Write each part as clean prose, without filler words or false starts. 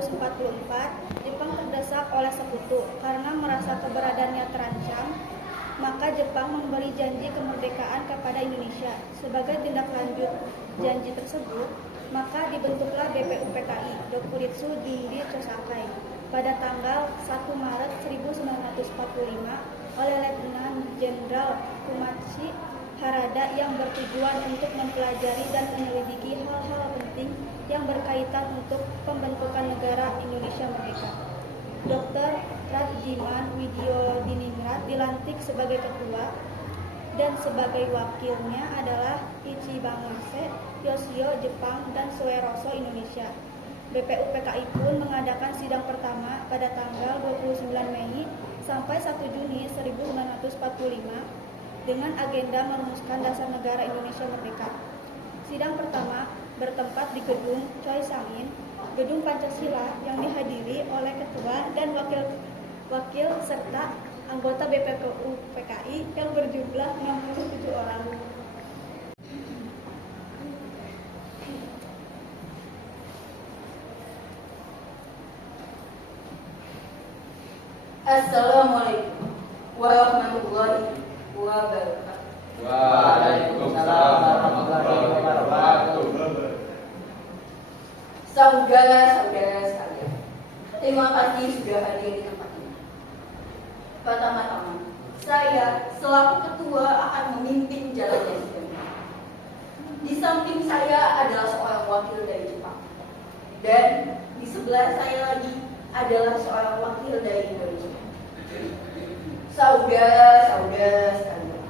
1944, Jepang terdesak oleh sekutu karena merasa keberadaannya terancam. Maka Jepang memberi janji kemerdekaan kepada Indonesia. Sebagai tindak lanjut janji tersebut, maka dibentuklah BPUPKI Dokuritsu Dindi Chosakai pada tanggal 1 Maret 1945 oleh Letnan Jenderal Kumachi Harada yang bertujuan untuk mempelajari dan menyelidiki hal-hal penting yang berkaitan untuk pembentukan negara Indonesia Merdeka. Dr. Radjiman Widyodiningrat dilantik sebagai ketua dan sebagai wakilnya adalah Ichibamase Yoshio Jepang dan Sueroso Indonesia. BPUPKI pun mengadakan sidang pertama pada tanggal 29 Mei sampai 1 Juni 1945 dengan agenda merumuskan dasar negara Indonesia Merdeka. Sidang pertama bertempat di gedung Choi Samin, gedung Pancasila, yang dihadiri oleh ketua dan wakil serta anggota BPUPKI yang berjumlah 67 orang. Assalamualaikum warahmatullahi wabarakatuh. Waalaikumsalam warahmatullahi wabarakatuh. Saudara-saudara sekalian, terima kasih sudah hadir di tempat ini. Pertama-tama, saya selaku ketua akan memimpin jalannya sidang. Di samping saya adalah seorang wakil dari Jepang, dan di sebelah saya lagi adalah seorang wakil dari Indonesia. Saudara-saudara sekalian,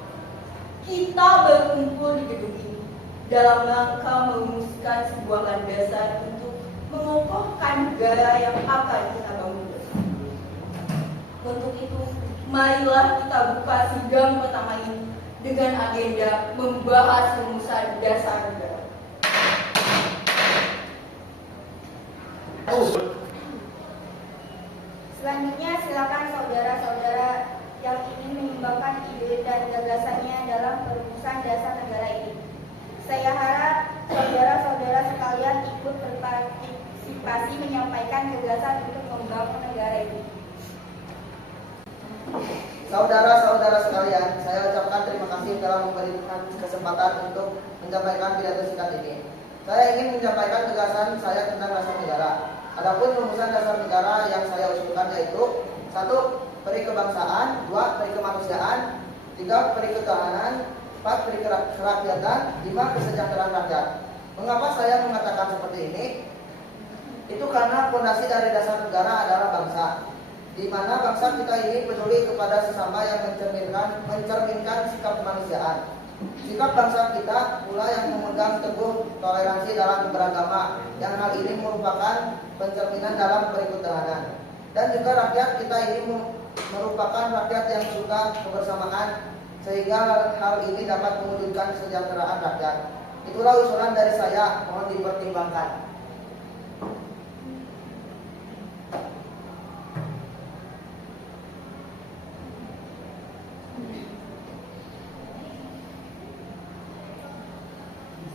kita berkumpul di gedung ini dalam rangka merumuskan sebuah landasan untuk mengokohkan negara yang akan kita bangun bersama. Untuk itu, marilah kita buka sidang pertama ini dengan agenda membahas rumusan dasar negara. Selanjutnya silakan saudara-saudara yang ingin menyumbangkan ide dan gagasannya dalam perumusan dasar negara ini. Saya harap saudara-saudara sekalian ikut berpartisipasi menyampaikan gagasan untuk membangun negara ini. Saudara-saudara sekalian, saya ucapkan terima kasih telah memberikan kesempatan untuk menyampaikan pidato singkat ini. Saya ingin menyampaikan gagasan saya tentang dasar negara. Adapun rumusan dasar negara yang saya usulkan yaitu 1. Peri kebangsaan, 2. Peri kemanusiaan, 3. Peri ketahanan, 4. Peri kerakyatan, 5. Kesejahteraan rakyat. Mengapa saya mengatakan seperti ini? Itu karena fondasi dari dasar negara adalah bangsa, di mana bangsa kita ini peduli kepada sesama yang mencerminkan sikap kemanusiaan. Sikap bangsa kita pula yang memegang teguh toleransi dalam beragama, yang hal ini merupakan pencerminan dalam perikutahanan. Dan juga rakyat kita ini merupakan rakyat yang suka kebersamaan, sehingga hal ini dapat mewujudkan kesejahteraan rakyat. Itulah usulan dari saya, mohon dipertimbangkan.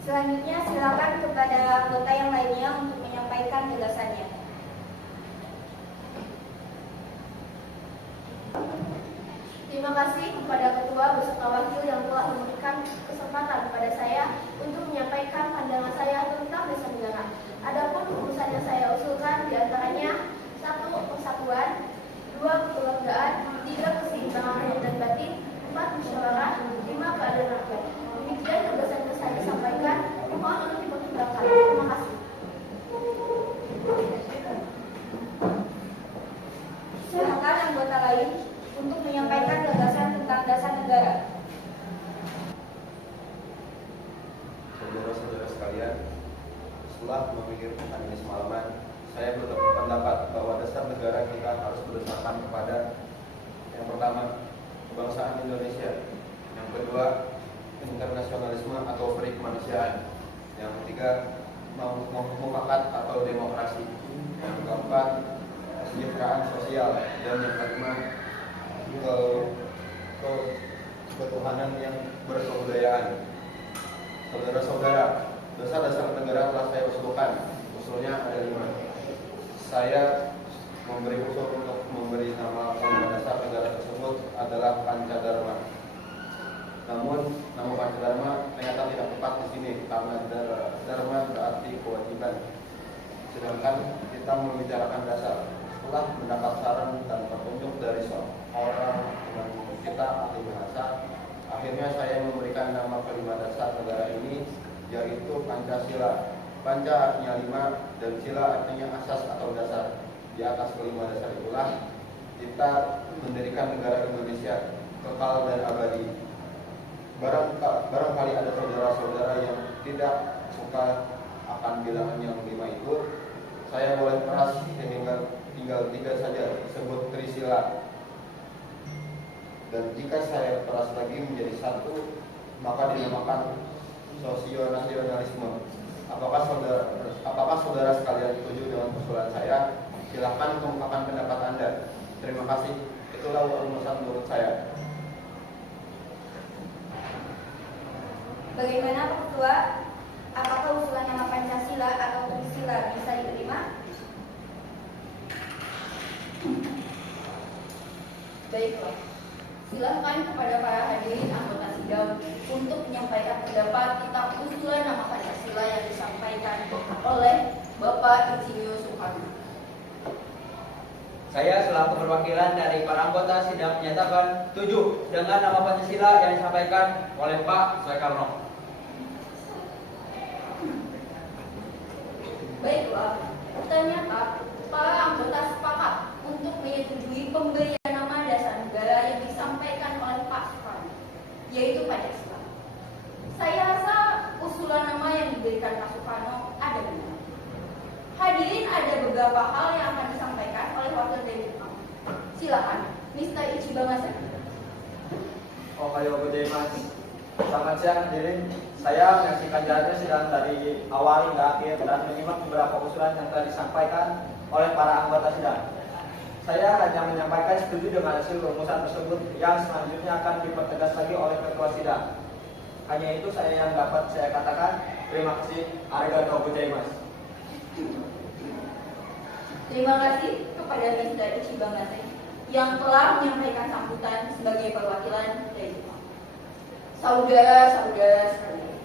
Selanjutnya silakan kepada anggota yang lainnya untuk menyampaikan gagasannya. Terima kasih kepada ketua beserta wakil yang telah memberikan kesempatan kepada saya untuk menyampaikan pandangan saya tentang dasar negara. Adapun urusan yang saya usulkan diantaranya 1. Persatuan, 2. Kekeluargaan, 3. Keseimbangan lahir dan batin, 4. Musyawarah, 5. Keadilan rakyat. Demikian gagasan yang saya sampaikan. Mohon untuk dipertimbangkan. Terima kasih. Silakan anggota lain untuk menyampaikan gagasan tentang dasar negara. Saudara-saudara sekalian, setelah memikirkan ini semalaman, saya berpendapat bahwa dasar negara kita harus berdasarkan kepada yang pertama, kebangsaan Indonesia, yang kedua, internasionalisme atau peri kemanusiaan, yang ketiga, mufakat atau demokrasi, yang keempat, kesejahteraan sosial, dan yang kelima, ketuhanan yang berkebudayaan. Saudara-saudara, dasar-dasar negara telah saya usulkan. Usulnya ada 5. 1. saya memberi usul untuk memberi nama kalimat dasar negara tersebut adalah Pancadharma. Namun nama Pancadharma ternyata tidak tepat di sini karena dharma berarti kewajiban. Sedangkan kita membicarakan dasar. Setelah mendapat saran dan petunjuk dari seorang teman kita ahli bahasa, akhirnya saya memberikan nama kalimat dasar negara ini yaitu Pancasila. Panca artinya 5 dan sila artinya asas atau dasar. Di atas kelima dasar itulah kita mendirikan negara Indonesia kekal dan abadi. Barangkali ada saudara-saudara yang tidak suka akan bilangan yang 5 itu, saya boleh keras sehingga tinggal 3 saja disebut Trisila. Dan jika saya keras lagi menjadi 1, maka dinamakan sosionasionalisme. Apakah saudara sekalian setuju dengan usulan saya? Silahkan kemukakan pendapat Anda. Terima kasih. Itulah rumusan menurut saya. Bagaimana Pak Ketua? Apakah usulan nama Pancasila atau Trisila bisa diterima? Baiklah, silakan kepada para hadirin anggota sidang untuk menyampaikan pendapat tentang usulan nama Pancasila yang disampaikan oleh Bapak Insinyur Soekarno. Saya selaku perwakilan dari para anggota sidang menyatakan setuju dengan nama Pancasila yang disampaikan oleh Pak Soekarno. Baiklah, ternyata para anggota sepakat untuk menyetujui pemberian nama dasar negara yang disampaikan oleh Pak Soekarno, yaitu Pancasila. Saya rasa usulan nama yang diberikan Pak Soekarno ada benar. Hadirin, ada beberapa hal yang akan disampaikan oleh wakil dari Jepang. Silakan, Mr. Ichibamasa. Ohayo gozaimasu. Selamat siang hadirin. Saya menyaksikan jalannya sidang dari awal hingga akhir dan menyimak beberapa usulan yang telah disampaikan oleh para anggota sidang. Saya hanya menyampaikan setuju dengan hasil rumusan tersebut yang selanjutnya akan dipertegas lagi oleh ketua sidang. Hanya itu saya yang dapat saya katakan. Terima kasih. Arigatou gozaimasu. Terima kasih kepada Mr. Ichibamasa yang telah menyampaikan sambutan sebagai perwakilan dari Jepang. Saudara-saudara sekalian,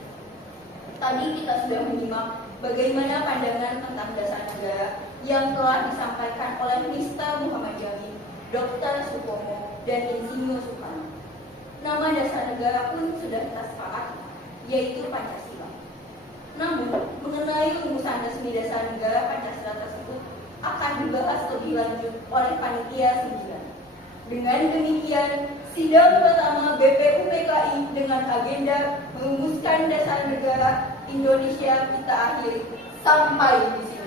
tadi kita sudah menyimak bagaimana pandangan tentang dasar negara yang telah disampaikan oleh Mr. Muhammad Jamil, Dr. Supomo, dan Insinyur Soekarno. Nama dasar negara pun sudah kita sepakati, yaitu Pancasila. Namun, mengenai rumusan resmi dasar negara Pancasila tersebut akan dibahas lebih lanjut oleh Panitia 9. Dengan demikian, sidang pertama BPUPKI dengan agenda merumuskan dasar negara Indonesia kita akhiri sampai di sini.